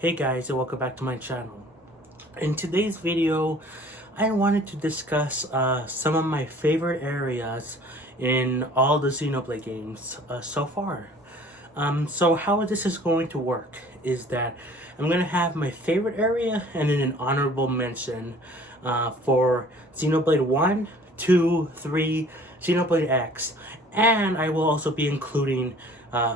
Hey guys, and welcome back to my channel. In today's video, I wanted to discuss some of my favorite areas in all the Xenoblade games so far. So how this is going to work is that I'm going to have my favorite area and then an honorable mention for Xenoblade 1, 2, 3, Xenoblade X. And I will also be including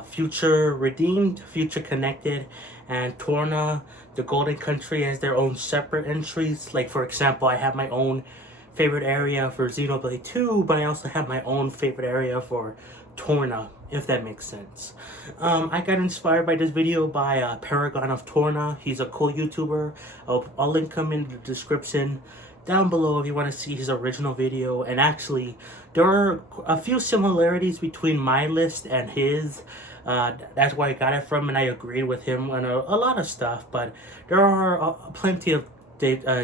Future Redeemed, Future Connected, and Torna, the Golden Country as their own separate entries. Like for example, I have my own favorite area for Xenoblade 2, but I also have my own favorite area for Torna, if that makes sense. I got inspired by this video by Paragon of Torna. He's a cool YouTuber. I'll link him in the description down below if you want to see his original video. And actually, there are a few similarities between my list and his. That's where I got it from, and I agreed with him on a lot of stuff, but there are plenty of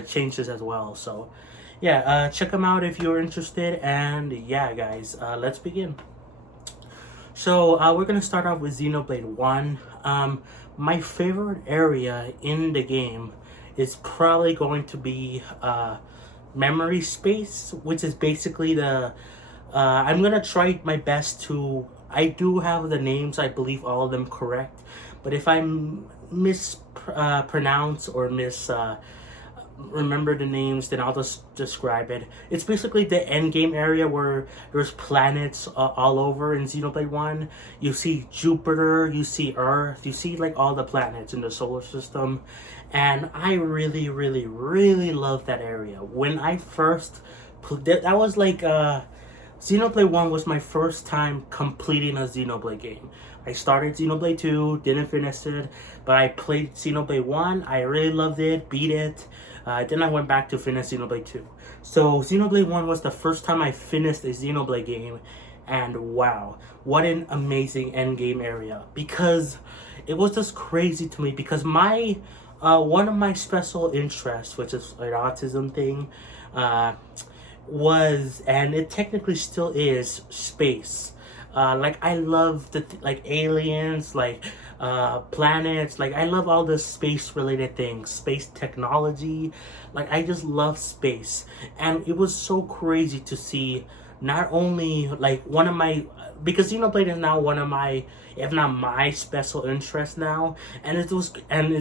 changes as well. So yeah, check them out if you're interested. And yeah guys, let's begin. So we're gonna start off with Xenoblade 1. My favorite area in the game is probably going to be memory space, which is basically the I'm gonna try my best to, I do have the names, I believe all of them correct, but if I mispronounce or remember the names, then I'll just describe it. It's basically the end game area where there's planets all over in Xenoblade 1. You see Jupiter, you see Earth, you see like all the planets in the solar system. And I really, really, really love that area. When I first that was like Xenoblade 1 was my first time completing a Xenoblade game. I started Xenoblade 2, didn't finish it, but I played Xenoblade 1, I really loved it, beat it, then I went back to finish Xenoblade 2. So Xenoblade 1 was the first time I finished a Xenoblade game, and wow, what an amazing endgame area. Because it was just crazy to me, because my one of my special interests, which is an autism thing, was, and it technically still is, space. Like I love like aliens, like planets, like I love all the space related things, space technology. Like I just love space, and it was so crazy to see not only like one of my, because Xenoblade is now one of my, if not my special interest now, and it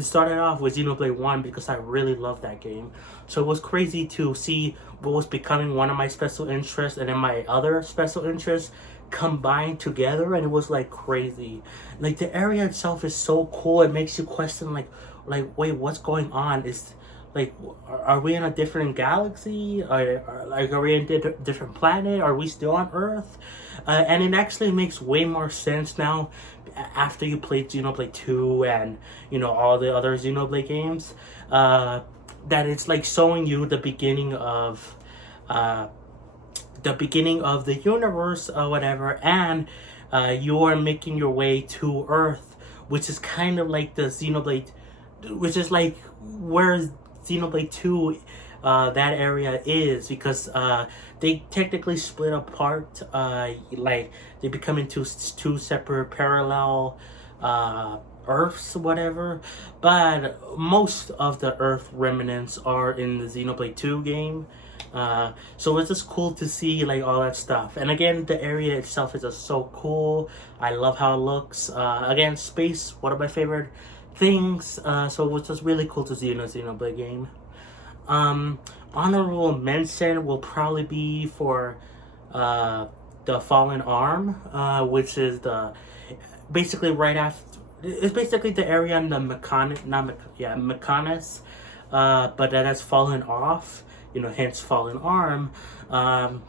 started off with Xenoblade 1 because I really love that game. So it was crazy to see what was becoming one of my special interests and then my other special interests combined together, and it was like crazy. Like the area itself is so cool. It makes you question like wait, what's going on? Is like, are we in a different galaxy? Are we in a different planet? Are we still on Earth? And it actually makes way more sense now after you played Xenoblade 2 and you know all the other Xenoblade games. That it's like showing you the beginning of the universe or whatever, and you are making your way to Earth, which is kind of like the Xenoblade, which is like where Xenoblade 2 that area is, because they technically split apart, like they become into two separate parallel Earths, whatever, but most of the Earth remnants are in the Xenoblade 2 game. So it's just cool to see like all that stuff. And again, the area itself is just so cool. I love how it looks. Again, space, one of my favorite things. So it was just really cool to see in a Xenoblade game. Honorable mention will probably be for the Fallen Arm, which is basically right after. It's basically the area in the Mechanis, but that has fallen off, you know, hence Fallen Arm. And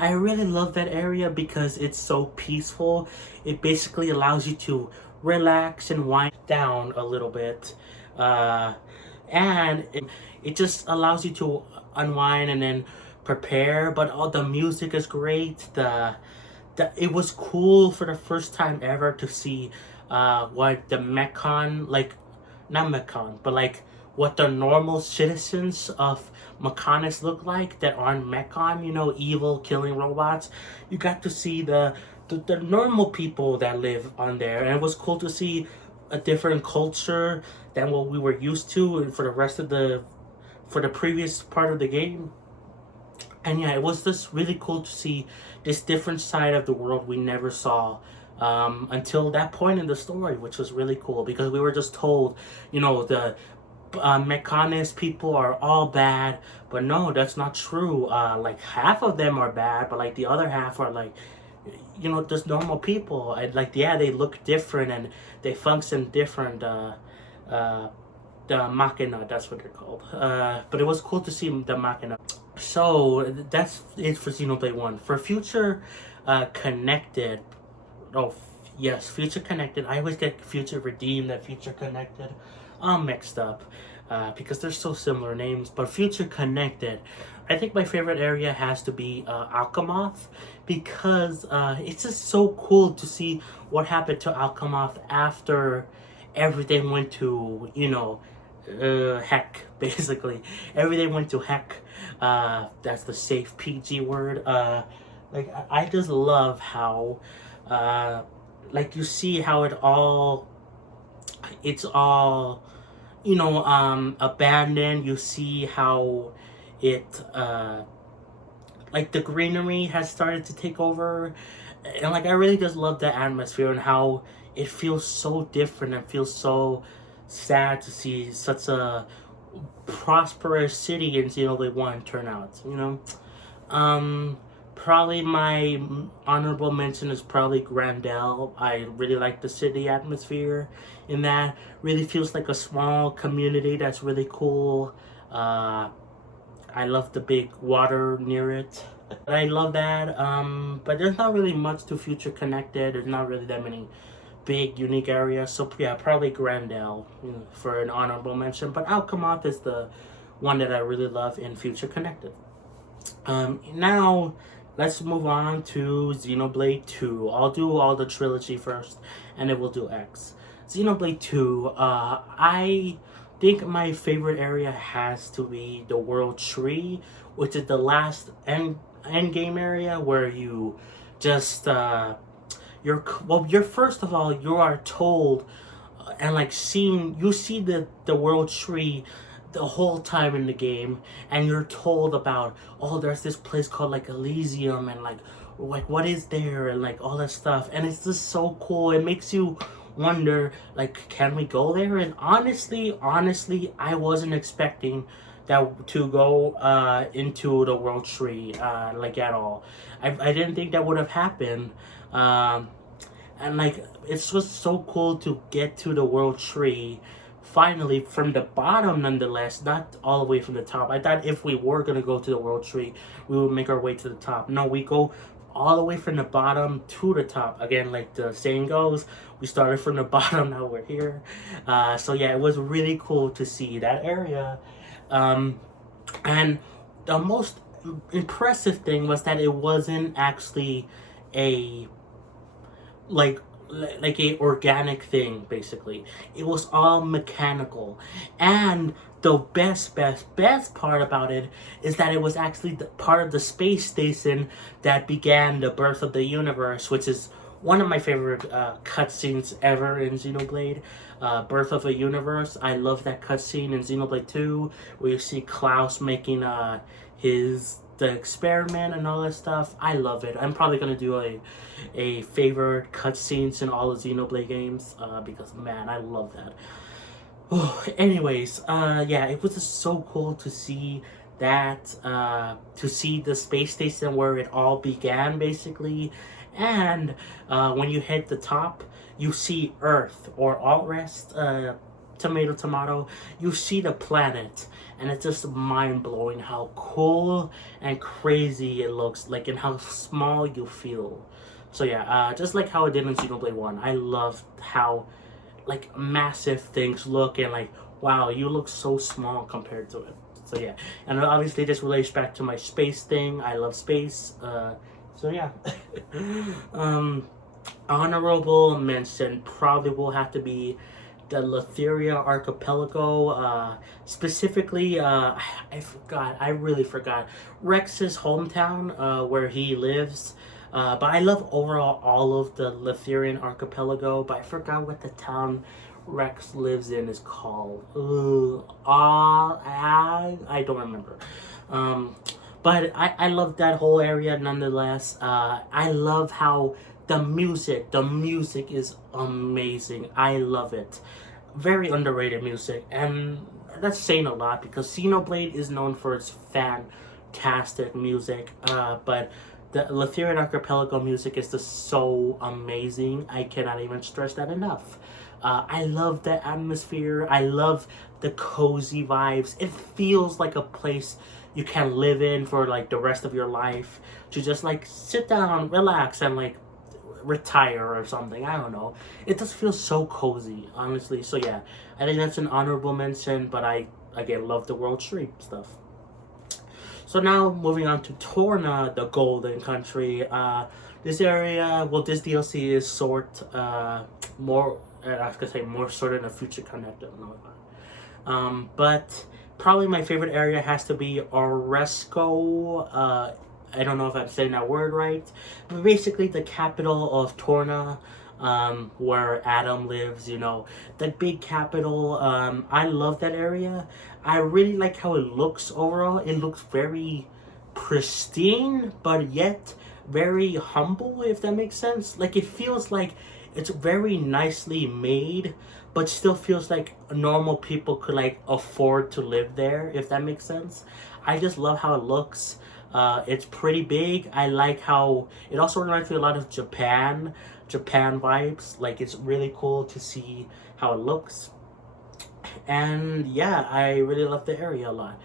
I really love that area because it's so peaceful. It basically allows you to relax and wind down a little bit. And it just allows you to unwind and then prepare. But all the music is great. It was cool for the first time ever to see what the Mechon, like, not Mechon, but like what the normal citizens of Mechanis look like that aren't Mechon, you know, evil killing robots. You got to see the normal people that live on there, and it was cool to see a different culture than what we were used to and for the previous part of the game. And yeah, it was just really cool to see this different side of the world we never saw until that point in the story, which was really cool because we were just told, the mechanist people are all bad, but no, that's not true. Like half of them are bad, but like the other half are like, just normal people. And like, yeah, they look different and they function different. Uh, the Machina, that's what they're called. But it was cool to see the Machina. So that's it for Xenoblade 1. For Future Connected, oh yes, Future Connected. I always get Future Redeemed and Future Connected all mixed up because they're so similar names. But Future Connected, I think my favorite area has to be Alchemoth because it's just so cool to see what happened to Alchemoth after everything went to, heck, basically. Everything went to heck. That's the safe PG word. Like, I just love how, like, you see how it's all, abandoned. You see how it, like, the greenery has started to take over. And, like, I really just love the atmosphere and how it feels so different and feels so sad to see such a prosperous city in Xenoblade 1 turn out, Probably my honorable mention is probably Grandel. I really like the city atmosphere in that. Really feels like a small community that's really cool. I love the big water near it. I love that. But there's not really much to Future Connected. There's not really that many big unique areas. So yeah, probably Grandel for an honorable mention. But Alchemoth is the one that I really love in Future Connected. Now let's move on to Xenoblade 2. I'll do all the trilogy first, and then we'll do X. Xenoblade 2. I think my favorite area has to be the World Tree, which is the last end game area where you just you're first of all you are told and like you see the World Tree the whole time in the game, and you're told about, oh, there's this place called like Elysium, and like what is there, and like all that stuff, and it's just so cool. It makes you wonder, like, can we go there? And honestly, I wasn't expecting that to go into the World Tree like at all. I didn't think that would have happened. And like, it's just so cool to get to the World Tree finally from the bottom, nonetheless, not all the way from the top. I thought if we were gonna go to the World Tree, we would make our way to the top. No, we go all the way from the bottom to the top. Again, like the saying goes, we started from the bottom, now we're here. So yeah, it was really cool to see that area. And the most impressive thing was that it wasn't actually a like a organic thing. Basically, it was all mechanical. And the best part about it is that it was actually part of the space station that began the birth of the universe, which is one of my favorite cutscenes ever in Xenoblade. Birth of a Universe. I love that cutscene in Xenoblade 2 where you see Klaus making the experiment and all that stuff. I love it. I'm probably gonna do a favorite cutscenes in all the Xenoblade games because man, I love that. Oh, anyways, yeah, it was just so cool to see that, to see the space station where it all began, basically. And when you hit the top, you see Earth, or Alt-Rest, tomato, you see the planet. And it's just mind-blowing how cool and crazy it looks, like, and how small you feel. So yeah, just like how it did in Xenoblade 1, I love how, like, massive things look, and like, wow, you look so small compared to it. So yeah, and obviously this relates back to my space thing. I love space. So yeah. Honorable mention probably will have to be the Letheria Archipelago. Specifically, I really forgot Rex's hometown, where he lives. But I love overall all of the Letherian Archipelago, but I forgot what the town Rex lives in is called. I don't remember. But I love that whole area nonetheless. I love how the music is amazing. I love it. Very underrated music, and that's saying a lot because Xenoblade is known for its fantastic music. But the Letherian Archipelago music is just so amazing. I cannot even stress that enough. I love the atmosphere. I love the cozy vibes. It feels like a place you can live in for like the rest of your life. To just like sit down, relax, and like retire or something. I don't know. It just feels so cozy, honestly. So yeah, I think that's an honorable mention. But I again love the World Tree stuff. So now moving on to Torna, the Golden Country. This area, well, this DLC is more. I was gonna say more sort of in a future connected. But probably my favorite area has to be Oresco. I don't know if I'm saying that word right, but basically the capital of Torna, where Adam lives. You know, the big capital. I love that area. I really like how it looks overall. It looks very pristine, but yet very humble, if that makes sense. Like, it feels like it's very nicely made, but still feels like normal people could like afford to live there, if that makes sense. I just love how it looks. It's pretty big. I like how it also reminds me a lot of Japan vibes. Like, it's really cool to see how it looks. And yeah, I really love the area a lot.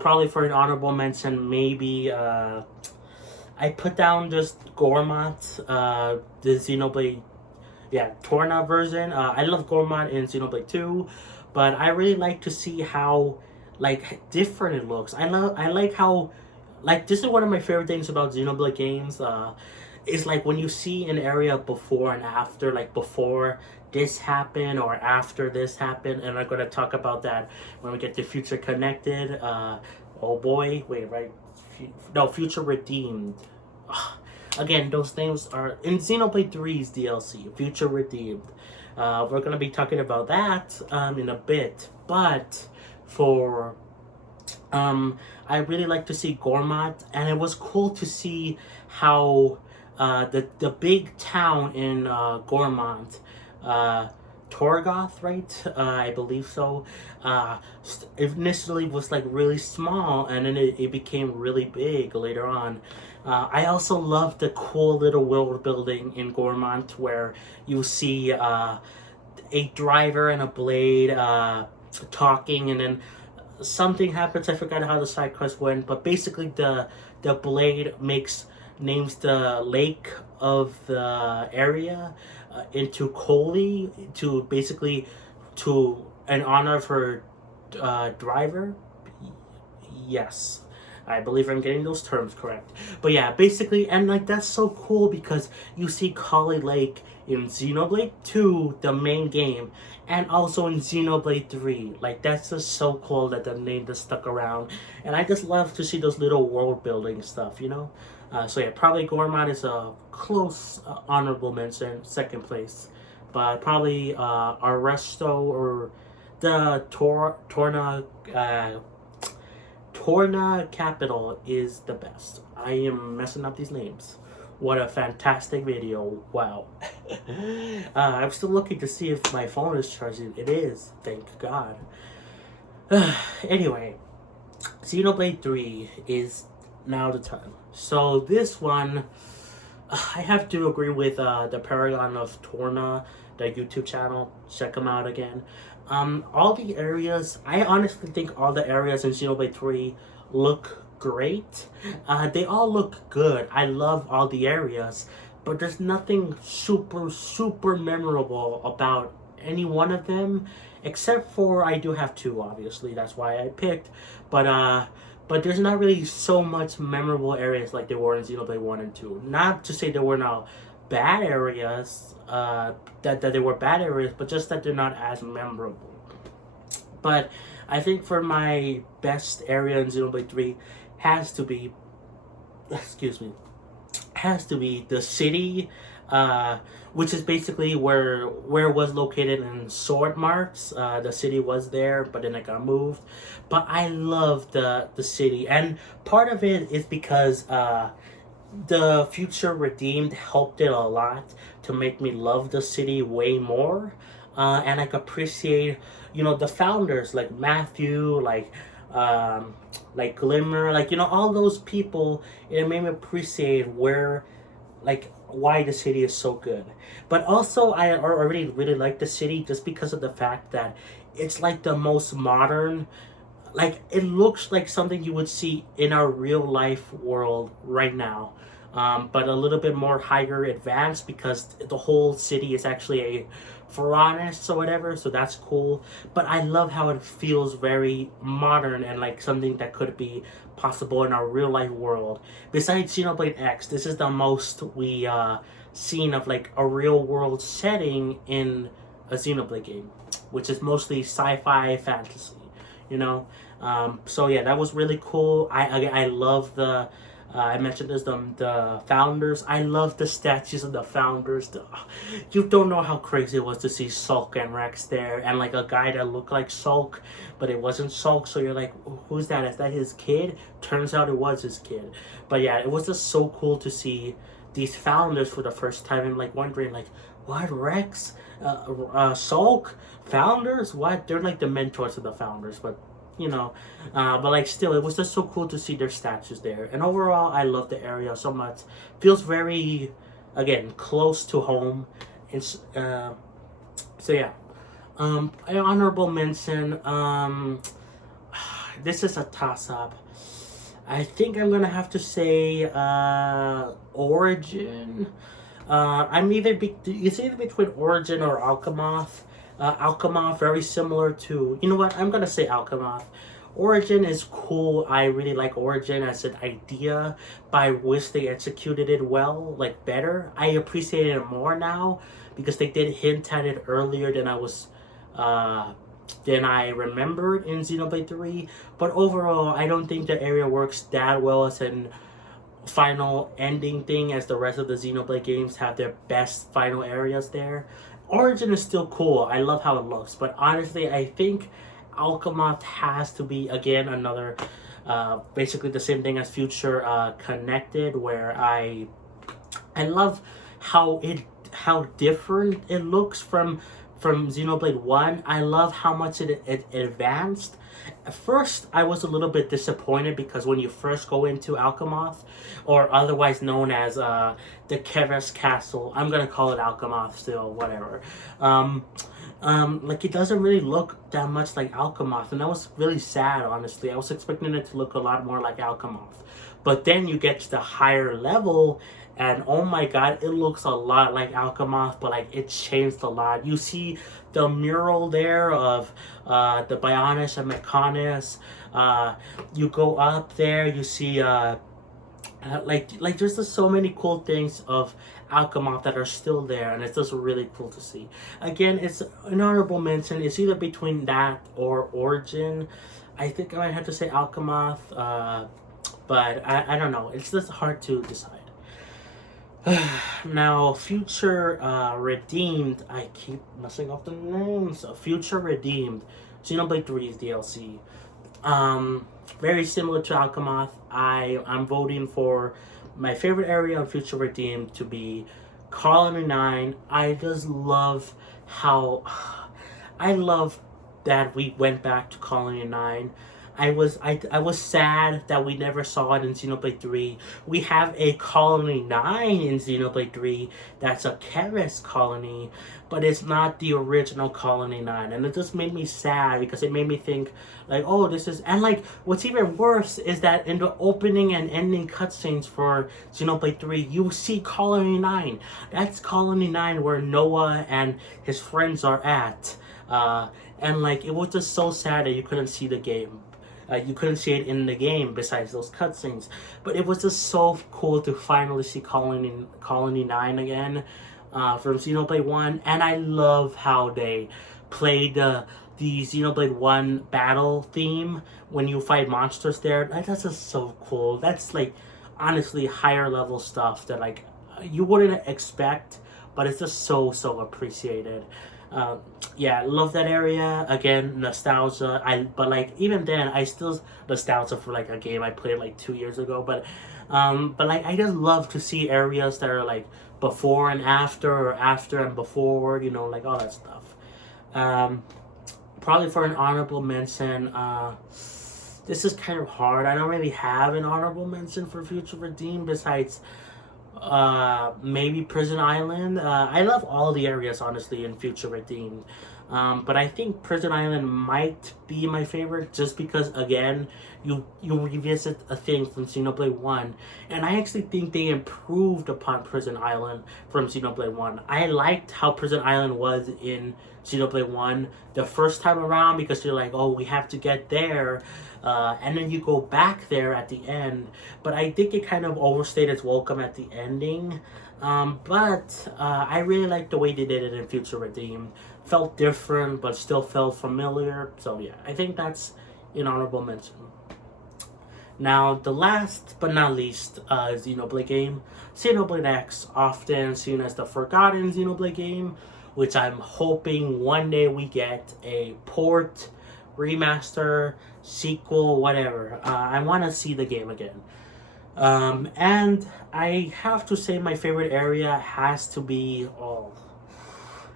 Probably for an honorable mention, maybe I put down just Gormat, the Xenoblade, yeah, Torna version. I love Gormat in Xenoblade 2, but I really like to see how like different it looks. I like how, like, this is one of my favorite things about Xenoblade games. Is like when you see an area before and after, like before this happened or after this happened, and I'm gonna talk about that when we get to Future Connected. Oh boy, wait, right? No, Future Redeemed. Again, those names are in Xenoblade 3's DLC, Future Redeemed. We're gonna be talking about that in a bit, but for I really like to see Gormat, and it was cool to see how the big town in Gormat, Torgoth, right? I believe so. Initially was like really small, and then it became really big later on. I also love the cool little world building in Gormont, where you see a driver and a blade talking, and then something happens. I forgot how the side quest went, but basically the blade names the lake of the area into Coley, to basically to in honor of her driver. Yes, I believe I'm getting those terms correct. But yeah, basically, and like that's so cool because you see Coley Lake in Xenoblade 2, the main game, and also in Xenoblade 3. Like, that's just so cool that the name just stuck around. And I just love to see those little world building stuff, you know? So yeah, probably Gormat is a close honorable mention, second place. But probably Arresto or the Torna capital is the best. I am messing up these names. What a fantastic video. Wow. I'm still looking to see if my phone is charging. It is. Thank God. Anyway, Xenoblade 3 is now the time. So this one, I have to agree with the Paragon of Torna, the YouTube channel. Check them out again. All the areas, I honestly think all the areas in Xenoblade 3 look great. They all look good. I love all the areas, but there's nothing super memorable about any one of them, except for I do have two, obviously. That's why I picked. But there's not really so much memorable areas like there were in Xenoblade 1 and 2. Not to say there were now bad areas, that there were bad areas, but just that they're not as memorable. But I think for my best area in Xenoblade 3 has to be the city which is basically where it was located in Sword Marks. The city was there, but then it got moved. But I love the city, and part of it is because the Future Redeemed helped it a lot to make me love the city way more, and I could appreciate, the founders like Matthew, like Glimmer, all those people. It made me appreciate why the city is so good. But also, I already really like the city just because of the fact that it's like the most modern. Like, it looks like something you would see in our real life world right now, but a little bit more higher advanced because the whole city is actually a Furanis or whatever, so that's cool. But I love how it feels very modern and like something that could be possible in our real life world. Besides Xenoblade X, this is the most we seen of like a real world setting in a Xenoblade game, which is mostly sci-fi fantasy, you know. So yeah, that was really cool. I love the I mentioned this, the founders. I love the statues of the founders. You don't know how crazy it was to see Sulk and Rex there, and like a guy that looked like Sulk, but it wasn't Sulk. So you're like, who's that? Is that his kid? Turns out it was his kid. But yeah, it was just so cool to see these founders for the first time, and like wondering like, what, Rex, Sulk, founders? What? They're like the mentors of the founders, but but like still, it was just so cool to see their statues there. And overall, I love the area so much. Feels very, again, close to home. It's so yeah. An honorable mention. This is a toss up. I think I'm gonna have to say Origin. It's either between Origin or Alchemoth. Alchemoth, very similar to, you know what, I'm gonna say Alchemoth. Origin is cool. I really like Origin as an idea, but I wish they executed it well, like better. I appreciate it more now because they did hint at it earlier than I remembered in Xenoblade 3. But overall, I don't think the area works that well as an final ending thing as the rest of the Xenoblade games have their best final areas there. Origin is still cool. I love how it looks, but honestly, I think Alchemoth has to be again another, basically the same thing as Future Connected, where I love how different it looks from Xenoblade 1. I love how much it advanced. At first, I was a little bit disappointed because when you first go into Alchemoth, or otherwise known as the Keves Castle, I'm gonna call it Alchemoth still, whatever. Like, it doesn't really look that much like Alchemoth, and that was really sad, honestly. I was expecting it to look a lot more like Alchemoth. But then you get to the higher level, and oh my god, it looks a lot like Alchemoth, but like it changed a lot. You see the mural there of the Bionis and Mechonis. You go up there, you see like there's just so many cool things of Alchemoth that are still there, and it's just really cool to see. Again, it's an honorable mention. It's either between that or Origin. I think I might have to say Alchemoth, but I don't know. It's just hard to decide. Now, Future Redeemed, I keep messing up the names. Future Redeemed, Xenoblade 3's DLC. Very similar to Alchemoth. I'm voting for my favorite area on Future Redeemed to be Colony 9. I just love how I love that we went back to Colony 9. I was sad that we never saw it in Xenoblade 3. We have a Colony 9 in Xenoblade 3 that's a Keres colony, but it's not the original Colony 9. And it just made me sad because it made me think, like, oh, this is... And, like, what's even worse is that in the opening and ending cutscenes for Xenoblade 3, you see Colony 9. That's Colony 9 where Noah and his friends are at. And, like, it was just so sad that you couldn't see the game. You couldn't see it in the game besides those cutscenes. But it was just so cool to finally see Colony 9 again from Xenoblade 1. And I love how they played the Xenoblade 1 battle theme when you fight monsters there. That's just so cool. That's, like, honestly higher level stuff that, like, you wouldn't expect, but it's just so appreciated. Um, yeah, love that area. Again, nostalgia. But like even then, I still nostalgia for like a game I played like 2 years ago. But like I just love to see areas that are like before and after, or after and before. You know, like all that stuff. Um, Probably for an honorable mention. This is kind of hard. I don't really have an honorable mention for Future Redeem besides maybe Prison Island. I love all the areas honestly in Future Redeemed, but I think Prison Island might be my favorite just because again you revisit a thing from Xenoblade 1, and I actually think they improved upon Prison Island from Xenoblade 1. I liked how Prison Island was in Xenoblade 1 the first time around because you're like, oh, we have to get there, and then you go back there at the end. But I think it kind of overstayed its welcome at the ending. But I really like the way they did it in Future Redeemed. Felt different, but still felt familiar. So yeah, I think that's an honorable mention. Now, the last but not least Xenoblade game, Xenoblade X, often seen as the forgotten Xenoblade game, which I'm hoping one day we get a port, remaster, sequel, whatever. I want to see the game again. And I have to say my favorite area has to be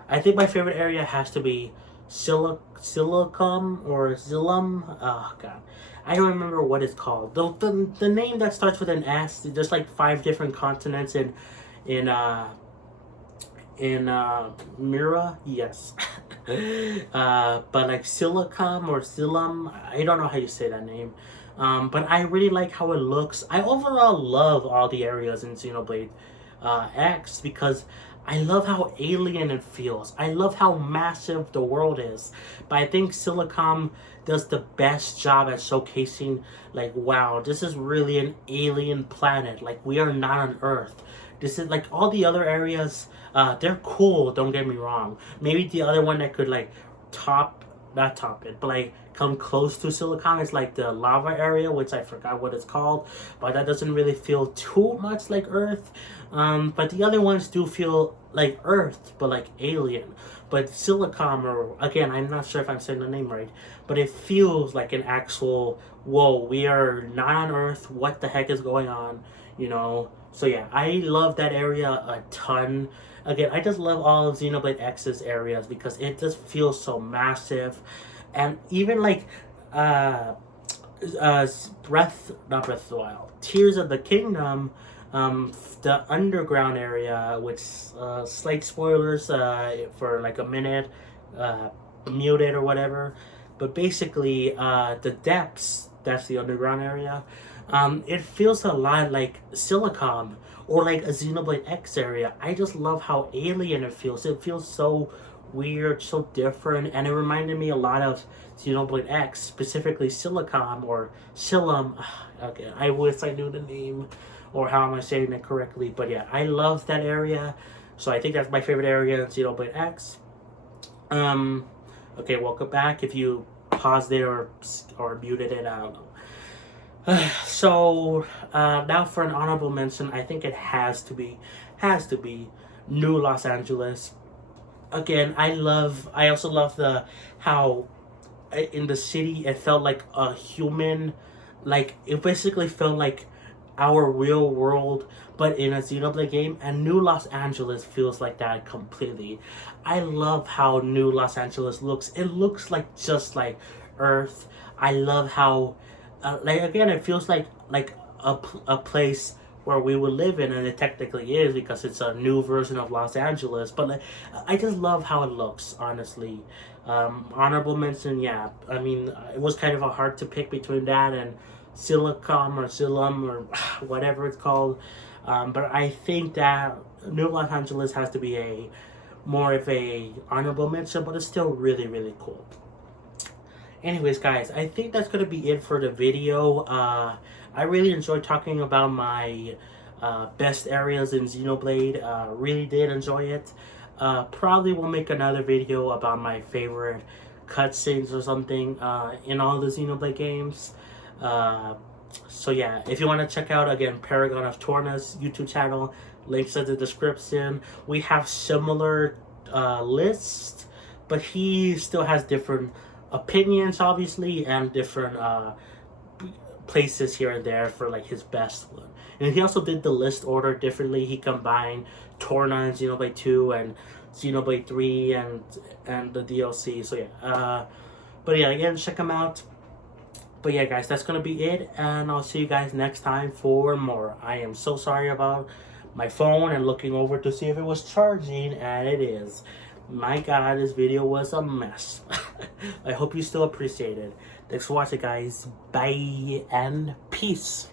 I think my favorite area has to be Silicum or Xilum. Oh god, I don't remember what it's called. The name that starts with an S. There's like 5 different continents in Mira, yes. But like Silicum or Silum, I don't know how you say that name. But I really like how it looks. I overall love all the areas in Xenoblade X because I love how alien it feels. I love how massive the world is. But I think Silicom does the best job at showcasing, like, wow, this is really an alien planet. Like, we are not on Earth. This is like all the other areas, they're cool, don't get me wrong. Maybe the other one that could like not top it, but like come close to Silicon is like the lava area, which I forgot what it's called, but that doesn't really feel too much like Earth. But the other ones do feel like Earth, but like alien. But Silicon, or again, I'm not sure if I'm saying the name right, but it feels like an actual, whoa, we are not on Earth, what the heck is going on, you know? So yeah, I love that area a ton. Again, I just love all of Xenoblade X's areas because it just feels so massive. And even like not Breath of the Wild, Tears of the Kingdom, the underground area, which slight spoilers for like a minute, muted or whatever. But basically, the depths, that's the underground area. It feels a lot like Silicon or like a Xenoblade X area. I just love how alien it feels. It feels so weird, so different, and it reminded me a lot of Xenoblade X, specifically Silicon or Silum. Okay, I wish I knew the name or how am I saying it correctly, but yeah, I love that area. So I think that's my favorite area in Xenoblade X. Okay, welcome back. If you paused it or muted it, I don't know. So now for an honorable mention, I think it has to be New Los Angeles. Again, I also love how in the city it felt like a human, like it basically felt like our real world, but in a Xenoblade game, and New Los Angeles feels like that completely. I love how New Los Angeles looks. It looks like just like Earth. I love how like again, it feels like a place where we would live in, and it technically is because it's a new version of Los Angeles. But like, I just love how it looks, honestly. Honorable mention, yeah. I mean, it was kind of a hard to pick between that and Silicon or Silum or whatever it's called. But I think that New Los Angeles has to be a more of a honorable mention, but it's still really, really cool. Anyways, guys, I think that's going to be it for the video. I really enjoyed talking about my best areas in Xenoblade. Really did enjoy it. Probably will make another video about my favorite cutscenes or something in all the Xenoblade games. So yeah, if you want to check out, again, Paragon of Torna's YouTube channel, Links in the description. We have similar lists, but he still has different opinions, obviously, and different places here and there for like his best one. And he also did the list order differently. He combined Torna and Xenoblade 2 and Xenoblade 3 and the DLC. So yeah, but yeah, again, check him out. But yeah, guys, that's gonna be it, and I'll see you guys next time for more. I am so sorry about my phone and looking over to see if it was charging, and it is. My God, this video was a mess. I hope you still appreciate it. Thanks for watching, guys. Bye and peace.